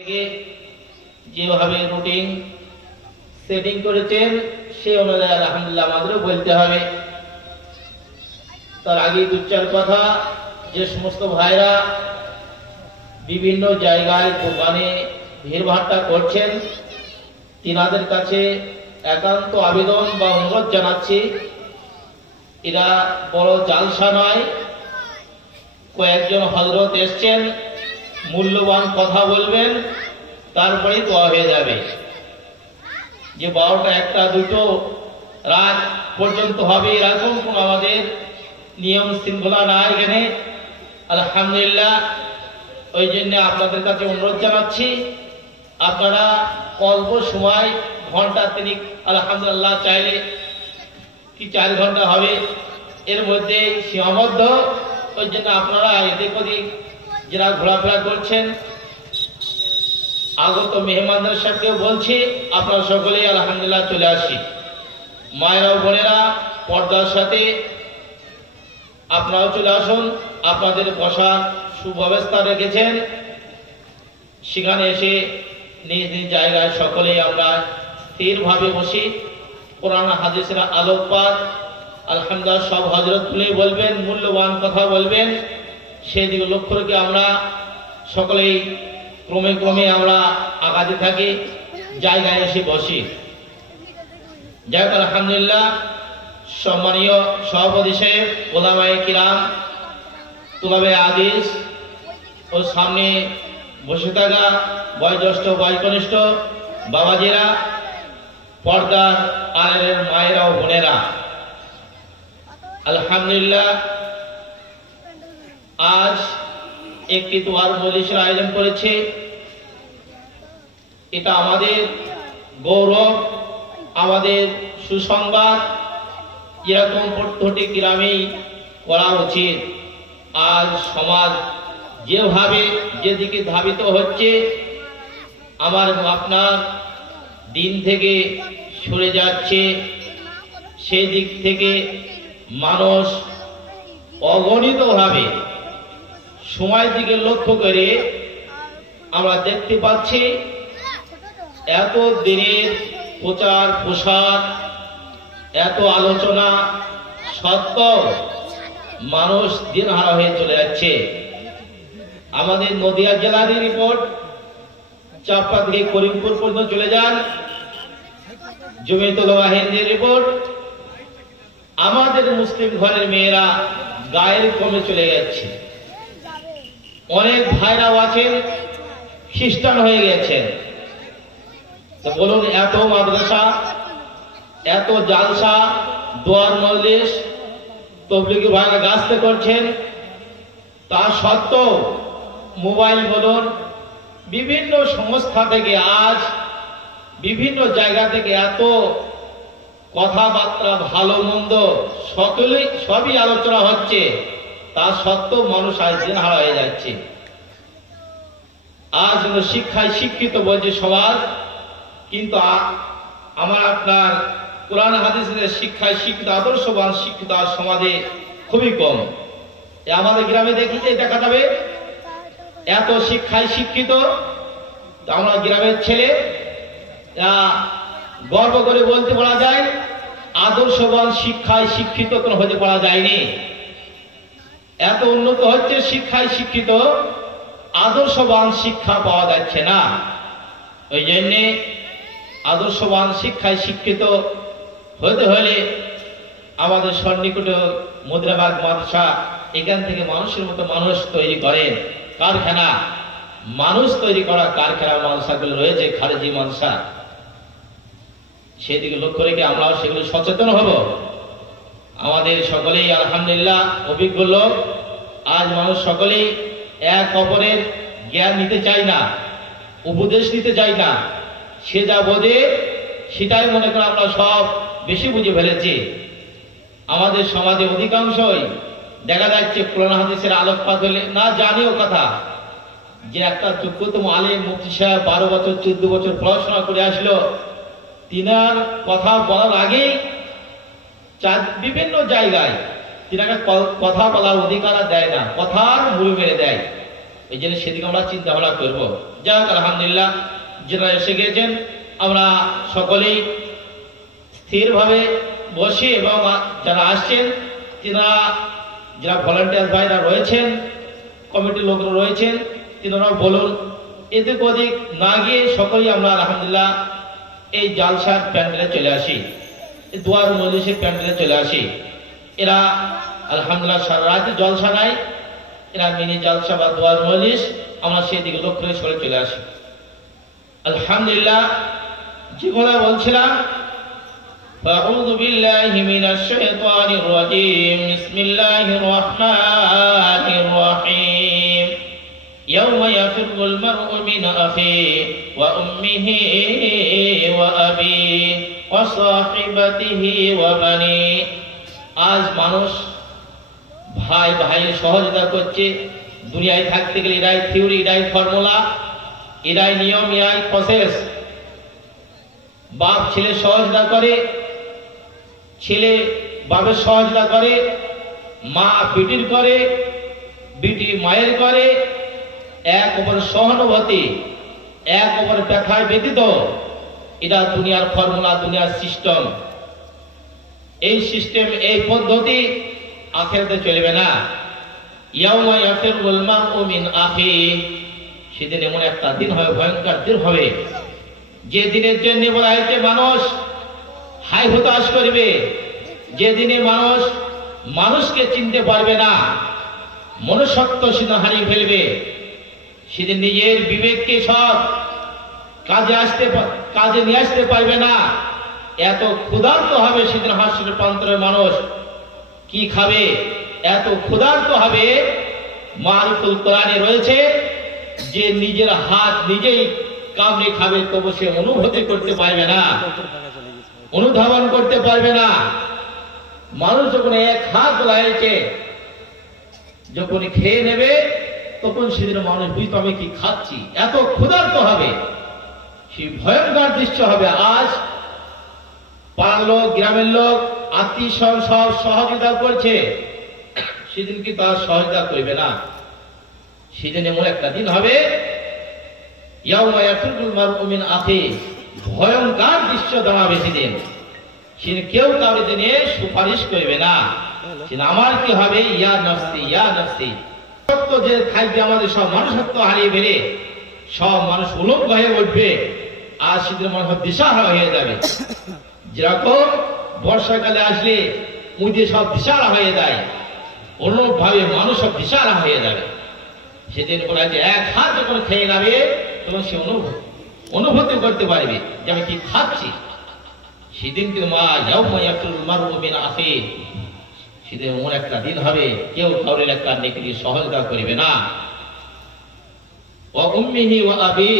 থেকে যেভাবে routine setting করেছেন সেই অনুযায়ী আলহামদুলিল্লাহ আমাদেরও বলতে হবে। তার আগে দু চার কথা, যে সমস্ত ভাইরা বিভিন্ন জায়গায় দোকানে ভিড়ভাট্টা করছেন তিনাদের কাছে একান্ত আবেদন বা অনুরোধ জানাচ্ছি, এরা বড় জালসা নয়, কয়েকজন হযরত এসছেন, মূল্যবান কথা বলবেন, তারপরে দোয়া হয়ে যাবে। যে 12টা 1টা 2টো রাত পর্যন্ত হবে এরকম কোন আমাদের নিয়ম শৃঙ্খলা না এখানে। আলহামদুলিল্লাহ, ওই জন্য আপনাদের কাছে অনুরোধ জানাচ্ছি, আপনারা অল্প সময় ঘন্টা তিনিক আলহামদুলিল্লাহ চাইলে কি 4 ঘন্টা হবে, এর মধ্যে সীমাবদ্ধ। ওই জন্য আপনারা এদিক ওদিক যারা ঘোরাফেরা করছেন, আগত মেহমানদের সাথে বলছি আপনারা সকলেই আলহামদুলিল্লাহ চলে আসি। মায়েরা বোনেরা পর্দার সাথে আপনারাও চলে আসুন। আপনাদের বসার সুব্যবস্থা রেখেছেন, সেখানে এসে নিজ নিজ জায়গায় সকলেই আমরা স্থিরভাবে বসি। কোরআন হাদিসের আলোকপাত আলহামদুলিল্লাহ সব হযরত তুলে বলবেন, মূল্যবান কথা বলবেন, সেদিকে লক্ষ্য রেখে আমরা সকলেই ক্রমে ক্রমে আমরা আগাতে থাকি, জায়গায় এসে বসি। যাই হোক আলহামদুলিল্লাহ, সম্মানীয় সভাপতি সাহেব, ওলামায়ে কিরাম, তুলাবে হাদিস ও সামনে বসে থাকা বয়োজ্যেষ্ঠ বয়োকনিষ্ঠ বাবাজিরা, পর্দার আড়ালের মায়েরা ও বোনেরা, আলহামদুলিল্লাহ আজ একটি দোয়ার মজলিসের আয়োজন করেছে। এটা আমাদের গৌরব, আমাদের সুসংবাদ। এরকম প্রত্যেকটি গ্রামেই করা উচিত। আজ সমাজ যেভাবে যেদিকে ধাবিত হচ্ছে, আমার আপনার দিন থেকে সরে যাচ্ছে, সেই দিক থেকে মানুষ অগণিতভাবে সময়ের দিকে লক্ষ্য করে আমরা দেখতে পাচ্ছি এত দিনের প্রচার প্রসার, এত আলোচনা সত্ত্বেও মানুষ দিনহারা হয়ে চলে যাচ্ছে। আমাদের নদিয়া জেলার রিপোর্ট, চাপা থেকে করিমপুর পর্যন্ত চলে যান, জমিয়তুল ওয়াহিদের রিপোর্ট, আমাদের মুসলিম ঘরের মেয়েরা গায়ের কমে চলে যাচ্ছে। অনেক ভাইরাও আছেন খ্রিস্টান হয়ে গেছেন। বলুন, এত মাদ্রাসা, এত জালসা, দোয়ার মজলিস, তবলিগি ভাইরা গাছতে করছেন, তা সত্ত্বেও মোবাইল বলুন, বিভিন্ন সংস্থা থেকে আজ বিভিন্ন জায়গা থেকে এত কথাবার্তা, ভালো মন্দ সবই আলোচনা হচ্ছে, তা সত্ত্বেও মানুষ আজ দিনহারা হয়ে যাচ্ছে। আজ শিক্ষায় শিক্ষিত বলছে সমাজ, কিন্তু আমার আপনার কোরআন হাদিসের শিক্ষায় শিক্ষিত, আদর্শবান শিক্ষিত আজ সমাজে খুবই কম। আমাদের গ্রামে দেখা যাবে এত শিক্ষায় শিক্ষিত, আমরা গ্রামের ছেলে গর্ব করে বলতে পারা যায় আদর্শবান শিক্ষায় শিক্ষিত কোনো হতে পারা যায়নি। এত উন্নত হচ্ছে শিক্ষায় শিক্ষিত, আদর্শবান শিক্ষা পাওয়া যাচ্ছে না। ওই জন্যে আদর্শবান শিক্ষায় শিক্ষিত হতে হলে আমাদের সন্নিকট মুদ্রাবাগ মাদ্রাসা, এখান থেকে মানুষের মতো মানুষ তৈরি করেন কারখানা, মানুষ তৈরি করা কারখানা মাদ্রাসাগুলো রয়েছে, খারেজি মাদ্রাসা, সেদিকে লক্ষ্য রেখে আমরাও সেগুলো সচেতন হব। আমাদের সকলেই আলহামদুলিল্লাহ অভিজ্ঞ লোক। আজ মানুষ সকলেই এক অপরের জ্ঞান নিতে চায় না, উপদেশ নিতে চায় না, সে যা বোঝে সেটাই মনে করে আমরা সব বেশি বুঝে ফেলেছি। আমাদের সমাজে অধিকাংশই দেখা যাচ্ছে কোরআন হাদিসের আলোকপাত হলে না জানিও কথা, যে একটা যোগ্যতম আলেম মুফতি সাহেব 12 বছর 14 বছর পড়াশোনা করে আসলো, তিনার কথা বলার আগেই বিভিন্ন জায়গায় তিনাকে কথা বলার অধিকার দেয় না, কথার মুড়ি মেরে দেয়। এই জন্য সেদিকে আমরা চিন্তা ভাবনা করবো। যাক আলহামদুলিল্লাহ, যারা এসে গিয়েছেন আমরা সকলেই স্থিরভাবে বসে এবং যারা আসছেন যারা ভলান্টিয়ার ভাইরা রয়েছেন, কমিটির লোকরা রয়েছেন, তিনারাও বলুন। এদিক ওদিক না গিয়ে সকলেই আমরা আলহামদুলিল্লাহ এই জালসার প্যান্ডেলে চলে আসি, দুয়ার মজলিসের প্যান্ডেলে চলে আসি। এরা আলহামদুলিল্লাহ সারা রাত জলসা নাই, এরা মিনি জলসা বা দুয়ার মজলিস, আমরা সেই দিকে লক্ষ্য করে সরে চলে আসি। আলহামদুলিল্লাহ, যেগুলো বলছিলাম, أعوذ بالله من الشيطان الرجيم بسم الله الرحمن الرحيم يوم يفر المرء من أخيه وأمه وأبيه وصاحبته وبنيه। আজ মানুষ ভাই ভাইয়ের সহযোগিতা করছে। দুনিয়ায় থাকতে গেলে এটাই থিওরি, এটাই ফর্মুলা, এটাই নিয়ম, এটাই প্রসেস। বাপ ছেলে সহযোগিতা করে, ছেলে বাপের সহযোগিতা করে, মা বিটির করে, বিটি মায়ের করে। এক অপরের সহানুভূতি, এক অপরের ব্যথায় ব্যতীত, এটা দুনিয়ার ফর্মুলা, দুনিয়ার সিস্টেম। এই সিস্টেম, এই পদ্ধতি আখিরাতে চলবে না। ইয়াউমা ইয়াফিরুল মারউ মিন আখিহি, সেদিন এমন একটা দিন হবে, ভয়ঙ্কর দিন হবে, যে দিনের জন্য বলা হয়েছে মানুষ হাই হতাশ করবে, যে দিনে মানুষ মানুষকে চিনতে পারবে না, মনুষ্যত্ব সেদিন হারিয়ে ফেলবে। সেদিন নিজের বিবেককে সব কাজে নিয়ে আসতে পারবে না। এত ক্ষুধার্ত হবে সেদিন হাসরের প্রান্তরের মানুষ, কি খাবে? এত ক্ষুধার্ত হবে। মারুফুল কোরআনে রয়েছে যে নিজের হাত নিজেই কামড়ে খাবে, তবু সে অনুভূতি করতে পারবে না, অনুধাবন করতে পারবে না। মানুষ যখন এক হাত লাগিয়েছে, যখন খেয়ে নেবে, তখন সেদিন মানুষ বুঝতে হবে কি খাচ্ছি, এত ক্ষুধার্ত হবে। সেই ভয়ঙ্কর দৃশ্য হবে। আজ পাড়ার লোক, গ্রামের লোক, আত্মীয় সব সহযোগিতা করছে, সেদিন কি তার সহযোগিতা করবে না। সেদিন এমন একটা দিন হবে, ইয়াউমা ইয়াফিরুল মারউ মিন আখিহি, ভয়ঙ্কর দৃশ্য দাঁড়াবে সেদিন। সেদিন কেউ কাউকে নিয়ে সুপারিশ করবে না। সেদিন আমার কি হবে, ইয়া নফসি ইয়া নফসি। সত্য যে থাকবে, আমাদের সব মানুষত্ব হারিয়ে ফেলে সব মানুষ উলঙ্গ হয়ে উঠবে। আর সেদিন মানুষ দিশাহারা হয়ে যাবে। যেরকম বর্ষাকালে আসলে মুদে সব দিশাহারা হয়ে যায়, অনুরূপ ভাবে মানুষ সব দিশাহারা হয়ে যাবে। সেদিন বলা যে এক হাত যখন খেয়ে যাবে, তখন সে অনুভূতি করতে পারবে যে আমি কি খাচ্ছি। সেদিন কিন্তু সেদিন এমন একটা দিন হবে, কেউ কাউরের একটা নেকি সহযোগিতা করবে না। ওয়া উম্মিহি ওয়া আবি,